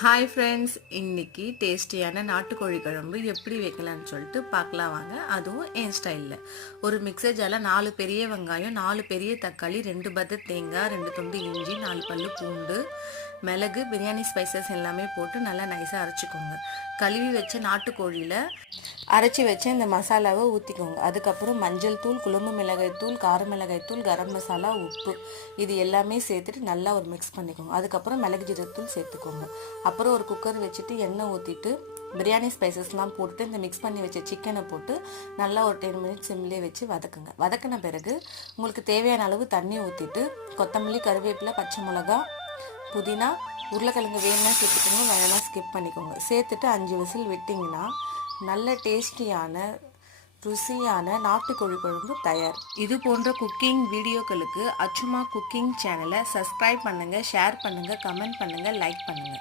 Hi friends, இன்னைக்கு டேஸ்டியான நாட்டுக்கோழி குழம்பு எப்படி வைக்கலான்னு சொல்லிட்டு பார்க்கலாம் வாங்க. அதுவும் என் ஸ்டைலில். ஒரு மிக்சர் ஜாரில் 4 பெரிய வெங்காயம், 4 பெரிய தக்காளி, 2 பத்து தேங்காய், 2 துண்டு இஞ்சி, 4 பல்லு பூண்டு, மிளகு, பிரியாணி ஸ்பைசஸ் எல்லாமே போட்டு நல்லா நைஸாக அரைச்சிக்கோங்க. கழுவி வச்ச நாட்டுக்கோழியில் அரைச்சி வச்ச இந்த மசாலாவை ஊற்றிக்கோங்க. அதுக்கப்புறம் மஞ்சள் தூள், குழம்பு மிளகாய் தூள், கார மிளகாய் தூள், கரம் மசாலா, உப்பு இது எல்லாமே சேர்த்துட்டு நல்லா ஒரு மிக்ஸ் பண்ணிக்கோங்க. அதுக்கப்புறம் மிளகு ஜீரகத்தூள் சேர்த்துக்கோங்க. அப்புறம் ஒரு குக்கர் வச்சுட்டு எண்ணெய் ஊற்றிட்டு பிரியாணி ஸ்பைசஸ்லாம் போட்டுட்டு இந்த மிக்ஸ் பண்ணி வச்ச சிக்கனை போட்டு நல்லா ஒரு 10 மினிட்ஸ் சிம்லேயே வச்சு வதக்குங்க. வதக்கின பிறகு உங்களுக்கு தேவையான அளவு தண்ணி ஊற்றிட்டு கொத்தமல்லி, கருவேப்பிலை, பச்சை மிளகா, புதினா, உருளைக்கிழங்கு வேணும்னா சேர்த்துக்கோங்க, வேணா ஸ்கிப் பண்ணிக்கோங்க. சேர்த்துட்டு 5 விசில் விட்டிங்கன்னா நல்ல டேஸ்டியான ருசியான நாட்டுக்கோழி குழம்பு தயார். இது போன்ற குக்கிங் வீடியோக்களுக்கு அச்சுமா குக்கிங் சேனலை சப்ஸ்கிரைப் பண்ணுங்கள், ஷேர் பண்ணுங்கள், கமெண்ட் பண்ணுங்கள், லைக் பண்ணுங்கள்.